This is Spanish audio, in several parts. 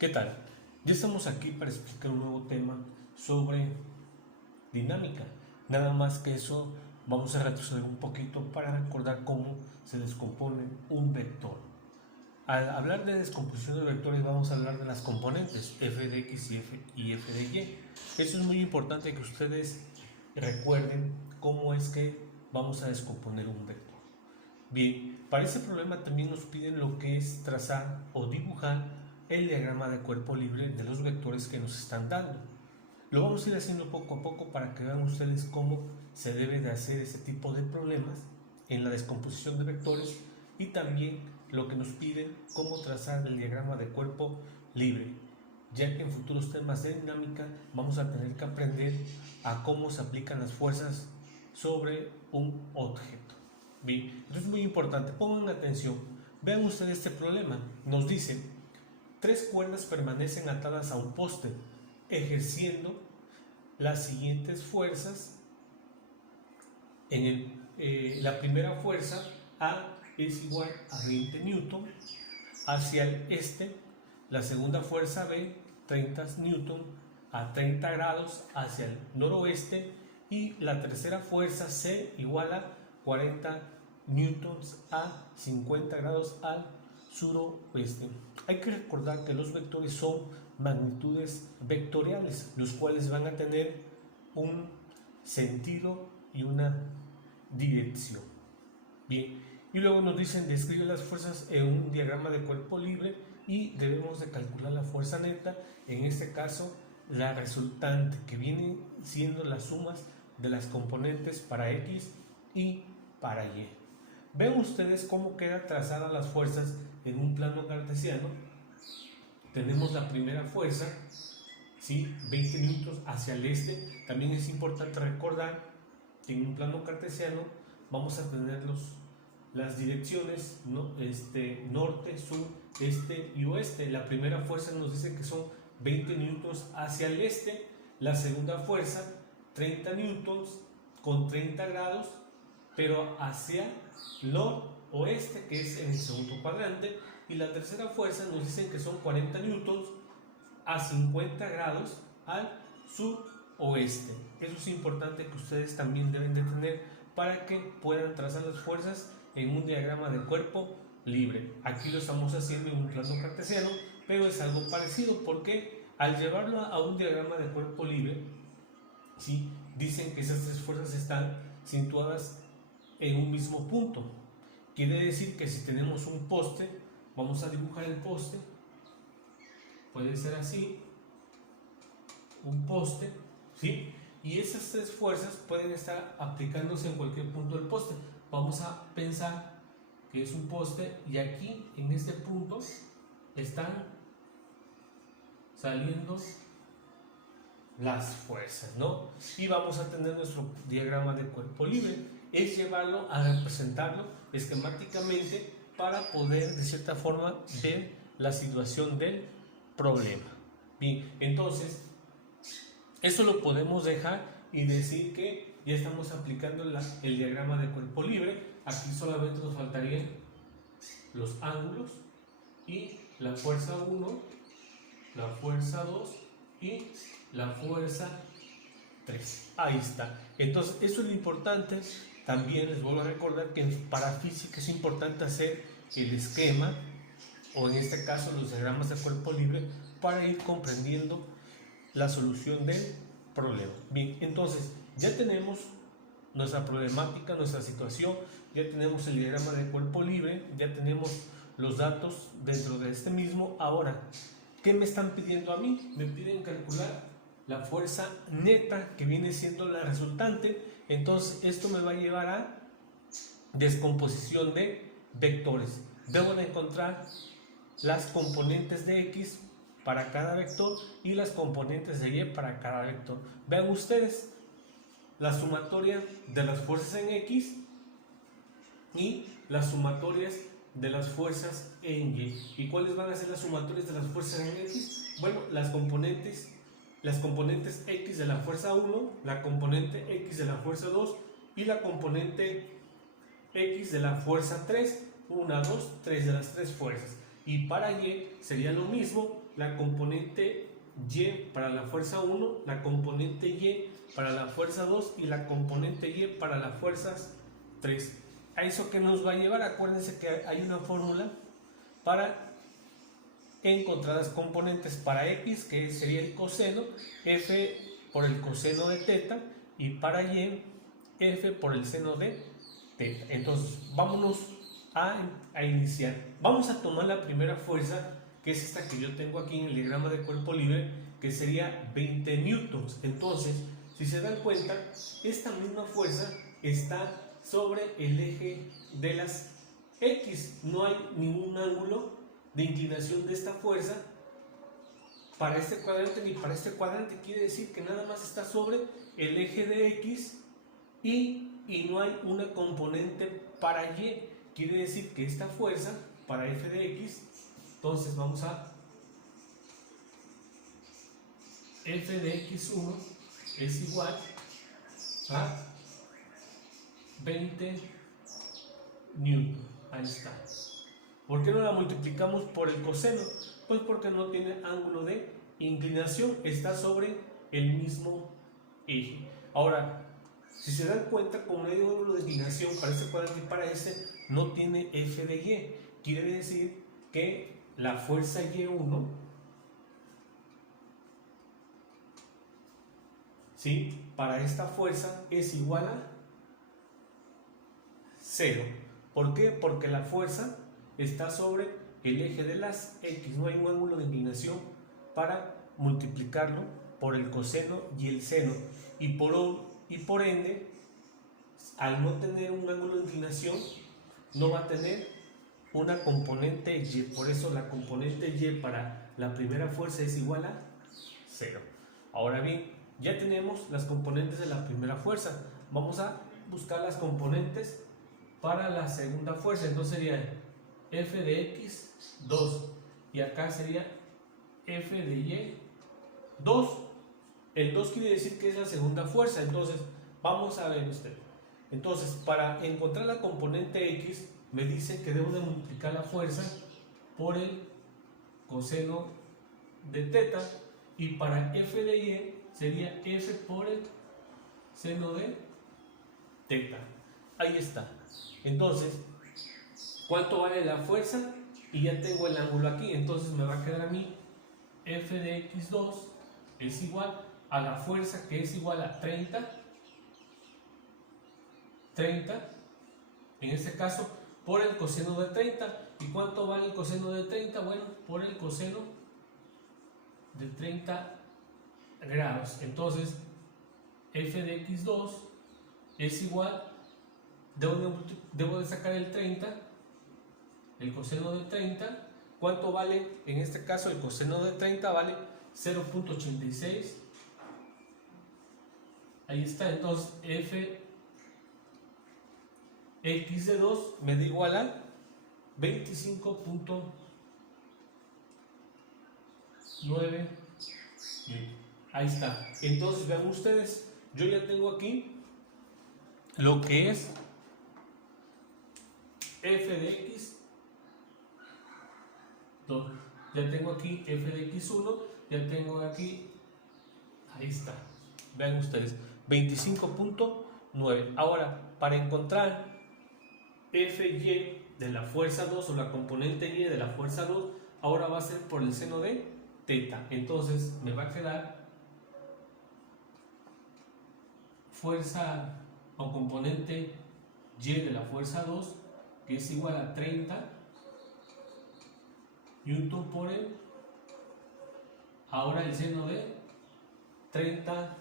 ¿Qué tal? Ya estamos aquí para explicar un nuevo tema sobre dinámica. Nada más que eso, vamos a retroceder un poquito para recordar cómo se descompone un vector. Al hablar de descomposición de vectores vamos a hablar de las componentes f de x y f de y. Eso es muy importante que ustedes recuerden cómo es que vamos a descomponer un vector. Bien, para ese problema también nos piden lo que es trazar o dibujar el diagrama de cuerpo libre de los vectores que nos están dando. Lo vamos a ir haciendo poco a poco para que vean ustedes cómo se debe de hacer ese tipo de problemas en la descomposición de vectores y también lo que nos piden cómo trazar el diagrama de cuerpo libre, ya que en futuros temas de dinámica vamos a tener que aprender a cómo se aplican las fuerzas sobre un objeto. Bien, esto es muy importante, pongan atención, vean ustedes este problema, nos dice: tres cuerdas permanecen atadas a un poste, ejerciendo las siguientes fuerzas. La primera fuerza A es igual a 20 newton hacia el este, la segunda fuerza B 30 newton a 30 grados hacia el noroeste y la tercera fuerza C igual a 40 newtons a 50 grados al suroeste. Hay que recordar que los vectores son magnitudes vectoriales, los cuales van a tener un sentido y una dirección. Bien, y luego nos dicen describe las fuerzas en un diagrama de cuerpo libre y debemos de calcular la fuerza neta, en este caso la resultante, que viene siendo las sumas de las componentes para X y para Y. Ven ustedes cómo quedan trazadas las fuerzas en un plano cartesiano. Tenemos la primera fuerza, ¿sí? 20 newtons hacia el este. También es importante recordar que en un plano cartesiano vamos a tener las direcciones, ¿no? Norte, sur, este y oeste. La primera fuerza nos dice que son 20 newtons hacia el este. La segunda fuerza, 30 newtons con 30 grados, pero hacia noroeste, que es en el segundo cuadrante. Y la tercera fuerza nos dicen que son 40 newtons a 50 grados al suroeste. Eso es importante que ustedes también deben de tener para que puedan trazar las fuerzas en un diagrama de cuerpo libre. Aquí lo estamos haciendo en un plano cartesiano, pero es algo parecido porque al llevarlo a un diagrama de cuerpo libre, ¿sí? Dicen que esas tres fuerzas están situadas en un mismo punto. Quiere decir que si tenemos un poste, vamos a dibujar el poste, puede ser así, un poste, ¿sí? Y esas tres fuerzas pueden estar aplicándose en cualquier punto del poste. Vamos a pensar que es un poste y aquí en este punto están saliendo las fuerzas, ¿no? Y vamos a tener nuestro diagrama de cuerpo libre. Es llevarlo a representarlo esquemáticamente para poder de cierta forma ver la situación del problema. Bien, entonces eso lo podemos dejar y decir que ya estamos aplicando el diagrama de cuerpo libre. Aquí solamente nos faltarían los ángulos y la fuerza 1, la fuerza 2 y la fuerza 3. Ahí está. Entonces eso es lo importante. También les vuelvo a recordar que para física es importante hacer el esquema, o en este caso los diagramas de cuerpo libre, para ir comprendiendo la solución del problema. Bien, entonces ya tenemos nuestra problemática, nuestra situación, ya tenemos el diagrama de cuerpo libre, ya tenemos los datos dentro de este mismo. Ahora, ¿qué me están pidiendo a mí? Me piden calcular la fuerza neta, que viene siendo la resultante. Entonces esto me va a llevar a descomposición de vectores. Debo de encontrar las componentes de X para cada vector y las componentes de Y para cada vector. Vean ustedes la sumatoria de las fuerzas en X y las sumatorias de las fuerzas en Y. ¿Y cuáles van a ser las sumatorias de las fuerzas en X? Bueno, las componentes X de la fuerza 1, la componente X de la fuerza 2 y la componente X de la fuerza 3, 1, 2, 3 de las tres fuerzas. Y para Y sería lo mismo, la componente Y para la fuerza 1, la componente Y para la fuerza 2 y la componente Y para las fuerzas 3. ¿A eso que nos va a llevar? Acuérdense que hay una fórmula para encontrar las componentes para X, que sería el coseno, F por el coseno de teta, y para Y, F por el seno de teta. Entonces, vámonos a iniciar. Vamos a tomar la primera fuerza, que es esta que yo tengo aquí en el diagrama de cuerpo libre, que sería 20 newtons. Entonces, si se dan cuenta, esta misma fuerza está sobre el eje de las X. No hay ningún ángulo de inclinación de esta fuerza para este cuadrante ni para este cuadrante. Quiere decir que nada más está sobre el eje de X y no hay una componente para Y. Quiere decir que esta fuerza para f de X, entonces vamos a f de x1 es igual a 20 newton. Ahí está. ¿Por qué no la multiplicamos por el coseno? Pues porque no tiene ángulo de inclinación, está sobre el mismo eje. Ahora, si se dan cuenta, como no hay ángulo de inclinación para este cuadrante y para este, no tiene f de y. Quiere decir que la fuerza y1, ¿sí?, para esta fuerza es igual a 0. ¿Por qué? Porque la fuerza está sobre el eje de las X. No hay un ángulo de inclinación para multiplicarlo por el coseno y el seno. Y por ende, al no tener un ángulo de inclinación, no va a tener una componente Y. Por eso la componente Y para la primera fuerza es igual a 0. Ahora bien, ya tenemos las componentes de la primera fuerza. Vamos a buscar las componentes para la segunda fuerza. Entonces sería f de x 2 y acá sería f de y 2. El 2 quiere decir que es la segunda fuerza. Entonces vamos a ver usted. Entonces, para encontrar la componente x, me dice que debo de multiplicar la fuerza por el coseno de teta, y para f de y sería f por el seno de teta. Ahí está. Entonces, ¿cuánto vale la fuerza? Y ya tengo el ángulo aquí. Entonces me va a quedar a mí f de x2 es igual a la fuerza, que es igual a 30, en este caso, por el coseno de 30. ¿Y cuánto vale el coseno de 30? Bueno, por el coseno de 30 grados. Entonces, f de x2 es igual, debo de sacar el 30, el coseno de 30. ¿Cuánto vale? En este caso, el coseno de 30 vale 0.86. Ahí está. Entonces, f x de 2 me da igual a 25.9. Ahí está. Entonces vean ustedes, yo ya tengo aquí lo que es f de x 2. Ya tengo aquí f de x1, ya tengo aquí, ahí está. Vean ustedes, 25.9. Ahora, para encontrar Fy de la fuerza 2 o la componente Y de la fuerza 2, ahora va a ser por el seno de teta. Entonces me va a quedar fuerza o componente Y de la fuerza 2, que es igual a 30 newton por el, ahora el seno de 30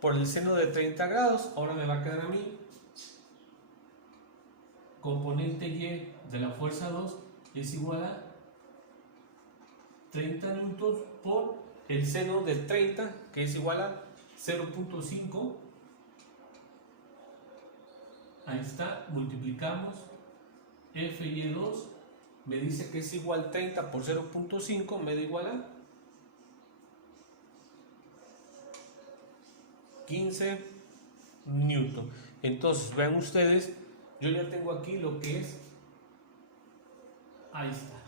por el seno de 30 grados. Ahora me va a quedar a mí componente Y de la fuerza 2 es igual a 30 newtons por el seno de 30, que es igual a 0.5. Ahí está, multiplicamos. Fy2 me dice que es igual 30 por 0.5, me da igual a 15 newton. Entonces vean ustedes, yo ya tengo aquí lo que es Ahí está.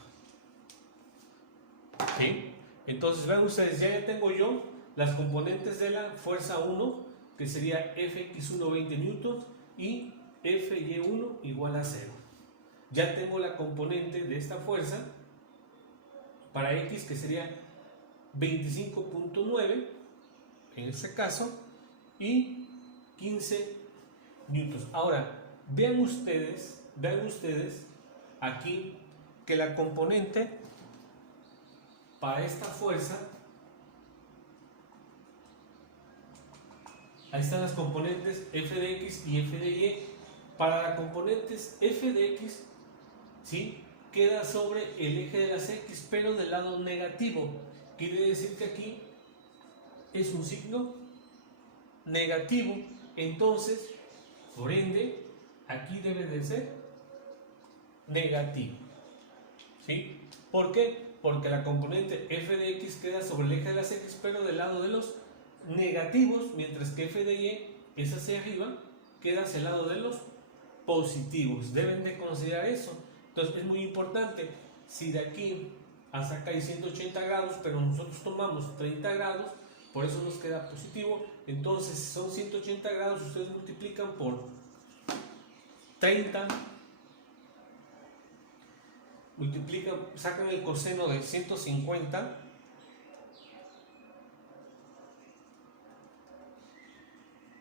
¿Sí? Entonces vean ustedes, ya tengo yo las componentes de la fuerza 1, que sería Fx1 20 newtons y Fy1 igual a 0. Ya tengo la componente de esta fuerza para X, que sería 25.9 en este caso, y 15 newtons. Ahora, vean ustedes aquí que la componente para esta fuerza, ahí están las componentes F de X y F de Y. Para las componentes F de X, ¿sí?, queda sobre el eje de las X, pero del lado negativo. Quiere decir que aquí es un signo negativo. Entonces, por ende, aquí debe de ser negativo. ¿Sí? ¿Por qué? Porque la componente F de X queda sobre el eje de las X, pero del lado de los negativos, mientras que F de Y es hacia arriba, queda hacia el lado de los positivos. Deben de considerar eso. Entonces es muy importante. Si de aquí hasta acá hay 180 grados, pero nosotros tomamos 30 grados, por eso nos queda positivo. Entonces, si son 180 grados, ustedes multiplican por 30, multiplican, sacan el coseno de 150,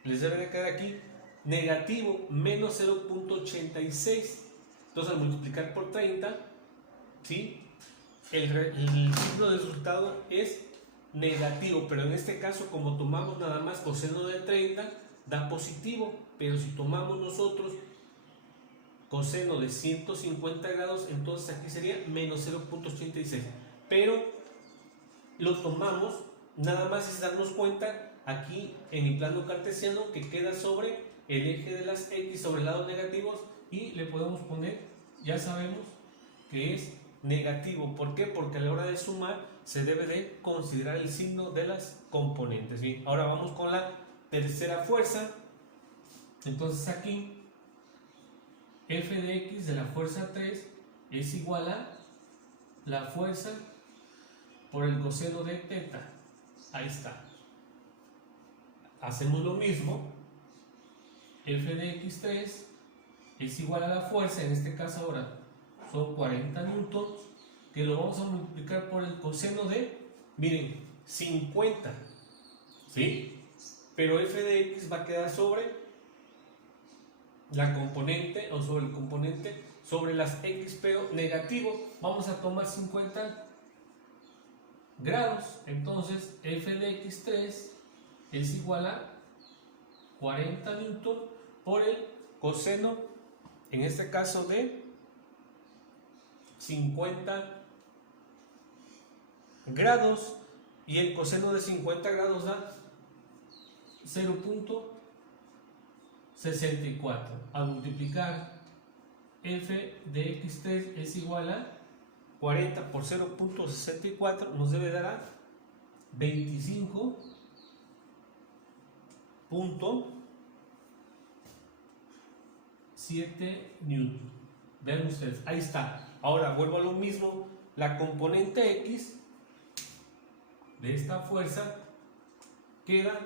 les debe de quedar aquí negativo menos 0.86. Entonces, al multiplicar por 30, ¿sí?, el signo del resultado es negativo, pero en este caso, como tomamos nada más coseno de 30, da positivo. Pero si tomamos nosotros coseno de 150 grados, entonces aquí sería menos 0.86. Pero lo tomamos nada más es darnos cuenta aquí en el plano cartesiano, que queda sobre el eje de las X, sobre el lado negativos, y le podemos poner, ya sabemos que es negativo. ¿Por qué? Porque a la hora de sumar se debe de considerar el signo de las componentes. Bien, ahora vamos con la tercera fuerza. Entonces aquí F de X de la fuerza 3 es igual a la fuerza por el coseno de teta. Ahí está. Hacemos lo mismo. F de X3 es igual a la fuerza, en este caso ahora son 40 newtons, que lo vamos a multiplicar por el coseno de, miren, 50, ¿sí? Pero F de X va a quedar sobre la componente, o sobre el componente, sobre las X, pero negativo. Vamos a tomar 50 grados, entonces F de X3 es igual a 40 newtons por el coseno, en este caso de 50 grados, y el coseno de 50 grados da 0.64. Al multiplicar F de X3 es igual a 40 por 0.64, nos debe dar a 25.7 newton. Vean ustedes, ahí está. Ahora vuelvo a lo mismo. La componente X de esta fuerza queda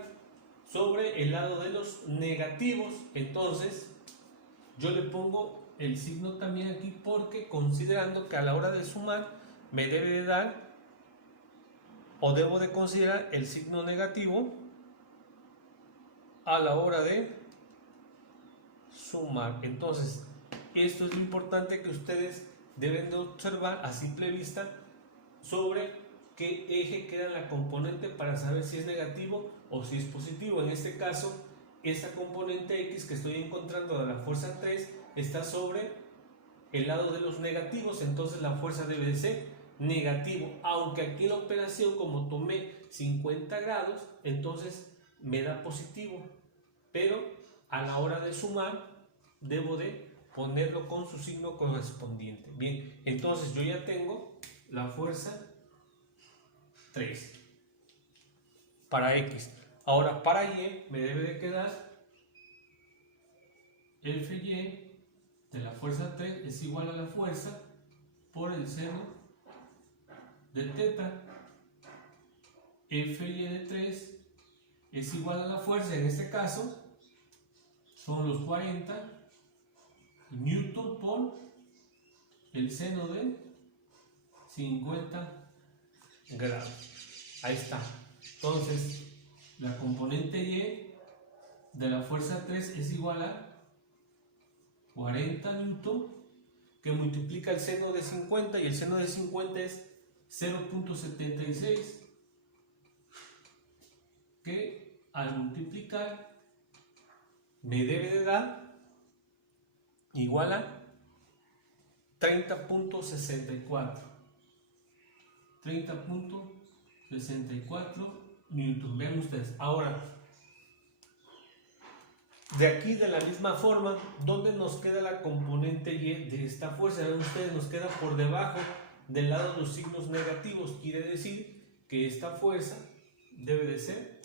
sobre el lado de los negativos. Entonces yo le pongo el signo también aquí, porque considerando que a la hora de sumar me debe de dar, o debo de considerar el signo negativo a la hora de sumar. Entonces esto es lo importante que ustedes deben de observar a simple vista, sobre qué eje queda la componente para saber si es negativo o si es positivo. En este caso, esta componente X que estoy encontrando de la fuerza 3 está sobre el lado de los negativos, entonces la fuerza debe de ser negativo, aunque aquí en la operación, como tomé 50 grados, entonces me da positivo, pero a la hora de sumar debo de ponerlo con su signo correspondiente. Bien, entonces yo ya tengo la fuerza 3 para X. Ahora para Y me debe de quedar Fy de la fuerza 3 es igual a la fuerza por el seno de teta. Fy de 3 es igual a la fuerza, en este caso son los 40 newton por el seno de 50 grados. Ahí está. Entonces, la componente Y de la fuerza 3 es igual a 40 newton, que multiplica el seno de 50, y el seno de 50 es 0.76, que al multiplicar me debe de dar igual a 30.64 newton. Vean ustedes. Ahora, de aquí, de la misma forma, ¿dónde nos queda la componente Y de esta fuerza? Vean ustedes, nos queda por debajo del lado de los signos negativos. Quiere decir que esta fuerza debe de ser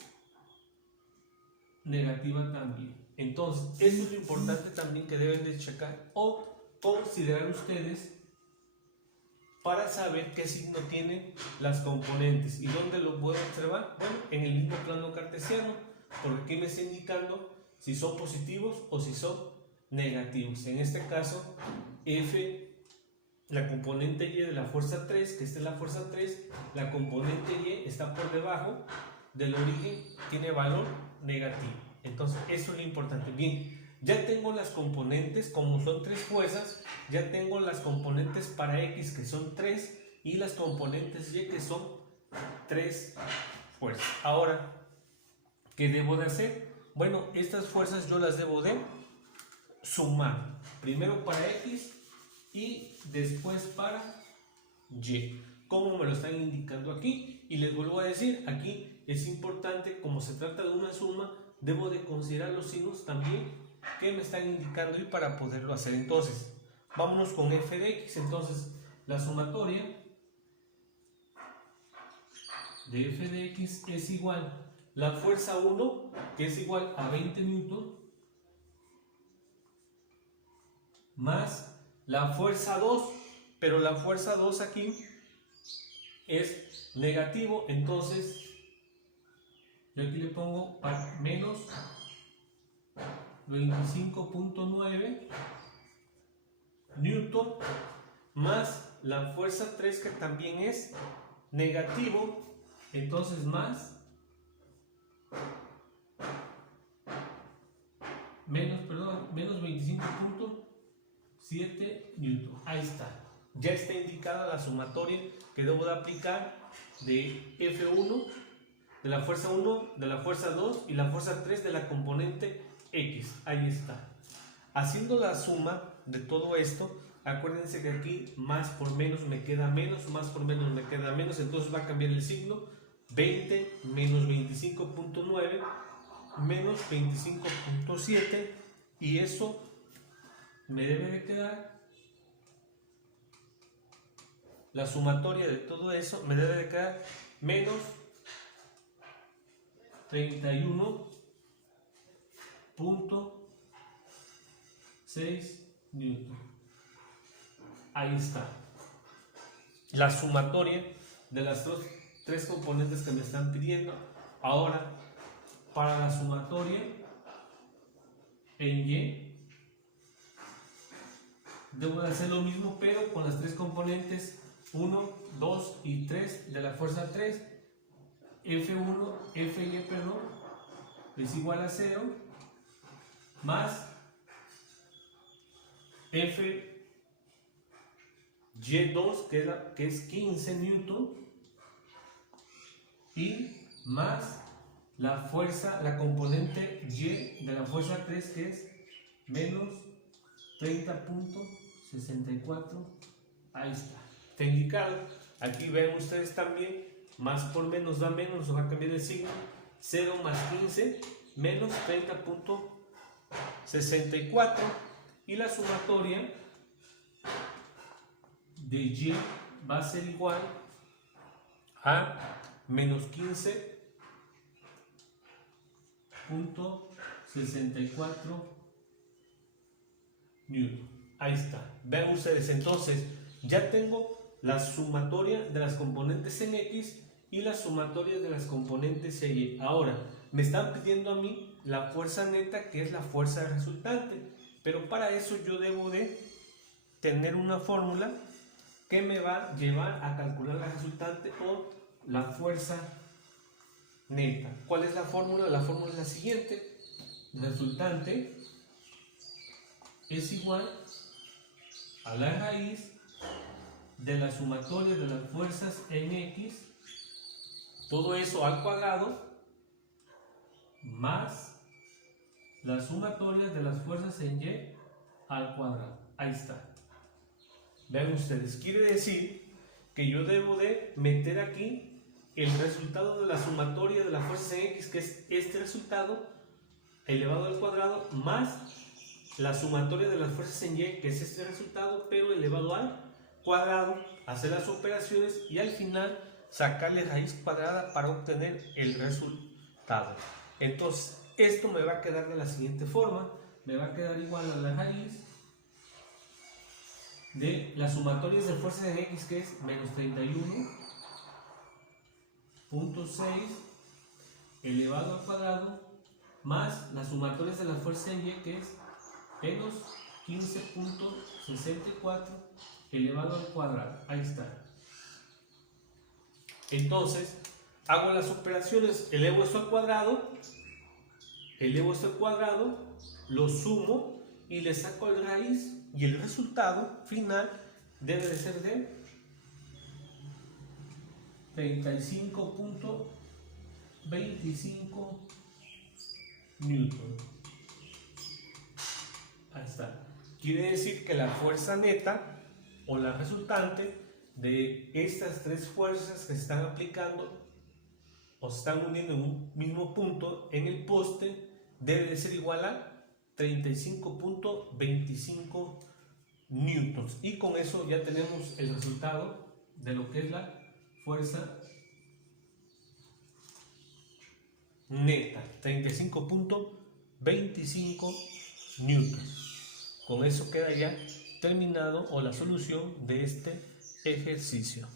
negativa también. Entonces, eso es lo importante también que deben de checar o considerar ustedes para saber qué signo tienen las componentes. ¿Y dónde lo puedo observar? Bueno, en el mismo plano cartesiano, porque aquí me está indicando si son positivos o si son negativos. En este caso, F, la componente Y de la fuerza 3, que esta es la fuerza 3, la componente Y está por debajo del origen, tiene valor negativo. Entonces, eso es lo importante. Bien, ya tengo las componentes, como son 3 fuerzas, ya tengo las componentes para X, que son 3, y las componentes Y, que son 3 fuerzas. Ahora, ¿qué debo de hacer? Bueno, estas fuerzas yo las debo de sumar. Primero para X y después para Y, como me lo están indicando aquí. Y les vuelvo a decir, aquí es importante, como se trata de una suma, debo de considerar los signos también que me están indicando y para poderlo hacer. Entonces, vámonos con f de x. Entonces, la sumatoria de f de x es igual la fuerza 1, que es igual a 20 newton, más la fuerza 2, pero la fuerza 2 aquí es negativo, entonces yo aquí le pongo menos 25.9 newton, más la fuerza 3, que también es negativo, entonces más menos 25.7 newton. Ahí está. Ya está indicada la sumatoria que debo de aplicar de F1, de la fuerza 1, de la fuerza 2 y la fuerza 3 de la componente X. Ahí está. Haciendo la suma de todo esto, acuérdense que aquí más por menos me queda menos, más por menos me queda menos, entonces va a cambiar el signo. 20 menos 25.9 menos 25.7, y eso me debe de quedar, la sumatoria de todo eso me debe de quedar menos 31.6 newton. Ahí está la sumatoria de las tres componentes que me están pidiendo. Ahora, para la sumatoria en Y, debo de hacer lo mismo, pero con las tres componentes 1, 2 y 3 de la fuerza 3. F1, Fy, perdón, es igual a 0, más Fy2, que es 15 newton, y más la fuerza, la componente Y de la fuerza 3, que es menos 30.64. Ahí está. Está indicado. Aquí ven ustedes también, más por menos da menos, nos va a cambiar el signo. 0 más 15 menos 30.64. Y la sumatoria de Y va a ser igual a menos 15.64 newton. Ahí está. Vean ustedes, entonces, ya tengo la sumatoria de las componentes en X y la sumatoria de las componentes en Y. Ahora, me están pidiendo a mí la fuerza neta, que es la fuerza resultante, pero para eso yo debo de tener una fórmula que me va a llevar a calcular la resultante o la fuerza neta. ¿Cuál es la fórmula? La fórmula es la siguiente: resultante es igual a la raíz de la sumatoria de las fuerzas en X, todo eso al cuadrado, más la sumatoria de las fuerzas en Y al cuadrado. Ahí está. Vean ustedes, quiere decir que yo debo de meter aquí el resultado de la sumatoria de las fuerzas en X, que es este resultado, elevado al cuadrado, más la sumatoria de las fuerzas en Y, que es este resultado, pero elevado al cuadrado, hacer las operaciones y al final sacarle raíz cuadrada para obtener el resultado. Entonces, esto me va a quedar de la siguiente forma: me va a quedar igual a la raíz de las sumatorias de fuerzas en X, que es menos 31.6 elevado al cuadrado, más las sumatorias de las fuerzas en Y, que es menos 15.64 elevado al cuadrado. Ahí está. Entonces, hago las operaciones, elevo esto al cuadrado, lo sumo y le saco el raíz, y el resultado final debe de ser de 35.25 newton. Ahí está. Quiere decir que la fuerza neta o la resultante de estas tres fuerzas que se están aplicando o se están uniendo en un mismo punto en el poste debe de ser igual a 35.25 newtons, y con eso ya tenemos el resultado de lo que es la fuerza neta, 35.25 newtons. Con eso queda ya terminado o la solución de este ejercicio.